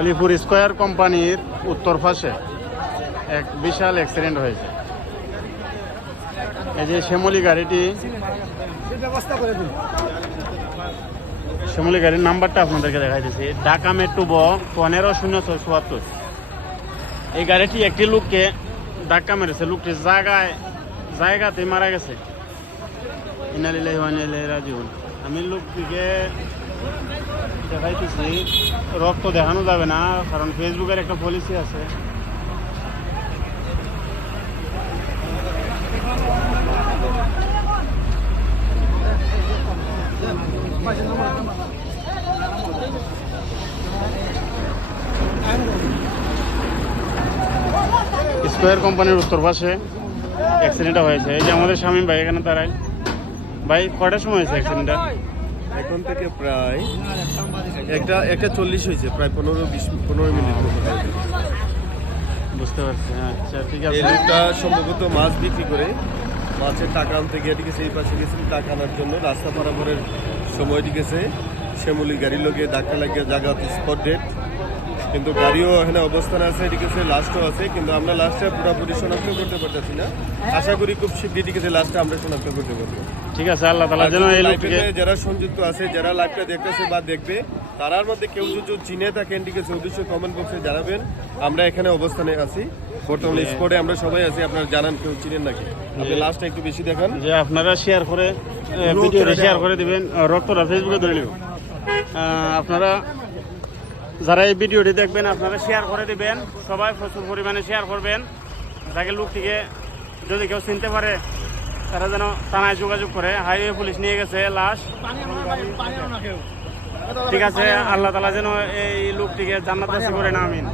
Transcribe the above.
Alipur square কোম্পানির উত্তর পাশে এক বিশাল অ্যাক্সিডেন্ট হয়েছে। এই যে শ্যামলী গাড়িটি, শ্যামলী গাড়ির নাম্বারটা আপনাদেরকে দেখাইতেছি, ঢাকা মেট্রো ব 150674। এই গাড়িটি একটি লোককে ধাক্কা মেরেছে, লোকটি জায়গাতে মারা গেছে। ইন্নালিল্লাহি ওয়া ইন্না ইলাইহি রাজিউন। আমি লোকটিকে দেখাইতেছি, রক্ত দেখানো যাবে না কারণ ফেসবুকের একটা পলিসি আছে। স্কয়ার কোম্পানির উত্তর পাশে অ্যাক্সিডেন্টটা হয়েছে। এই যে আমাদের শামীম ভাই এখানে দাঁড়ায়। ভাই কয়টার সময় হয়েছে অ্যাক্সিডেন্টটা? এখন থেকে প্রায় একটা 40 হয়েছে, প্রায় 15 মিনিট মতো। বুঝতে পারছি, আচ্ছা ঠিক আছে। এই লোকটা সম্ভবত মাছ বিক্রি করে মাছের টাকা আনতে গিয়ে ঠিক আছে, এই পাশে গেছিল টাকা আনার জন্য, রাস্তা পারাপারের সময় ঠিক আছে শ্যামলী গাড়ির লোকে ধাক্কা লাগিয়ে জায়গা স্পট ডেট। কিন্তু গাড়িও এখানে অবস্থান আছে, ঠিক আছে লাস্টও আছে, কিন্তু আমরা লাস্টে পুরোপুরি শনাক্ত করতে পারতেছি না। আশা করি খুব শীঘ্রই ঠিক আছে লাস্টে আমরা শনাক্ত করতে পারবো। ঠিক আছে, আল্লাহ তাআলা যেন এই লোককে, যারা সংযুক্ত আছে, যারা লাইভটা দেখতেছে বা দেখবে, তারার মধ্যে কেউ যদি চিনে থাকেন ঠিক আছে অবশ্যই কমেন্ট বক্সে জানাবেন। আমরা এখানে অবস্থানে আছি, বর্তমানে স্পটে আমরা সবাই আছি। আপনারা জানান কেউ চিনেন নাকি? আপনি লাস্টটা একটু বেশি দেখান, যে আপনারা শেয়ার করে ভিডিওটা শেয়ার করে দিবেন, রক্তটা ফেসবুকে ধরে নেব। আপনারা যারা এই ভিডিওটি দেখবেন আপনারা শেয়ার করে দিবেন, সবাই প্রচুর পরিমাণে শেয়ার করবেন, যাকে লোকটিকে যদি কেউ চিনতে পারে তারা যেন থানায় যোগাযোগ করে। হাইওয়ে পুলিশ নিয়ে গেছে লাশ। ঠিক আছে, আল্লাহ তাআলা যেন এই লোকটিকে জান্নাত নসিব করে না, আমিন।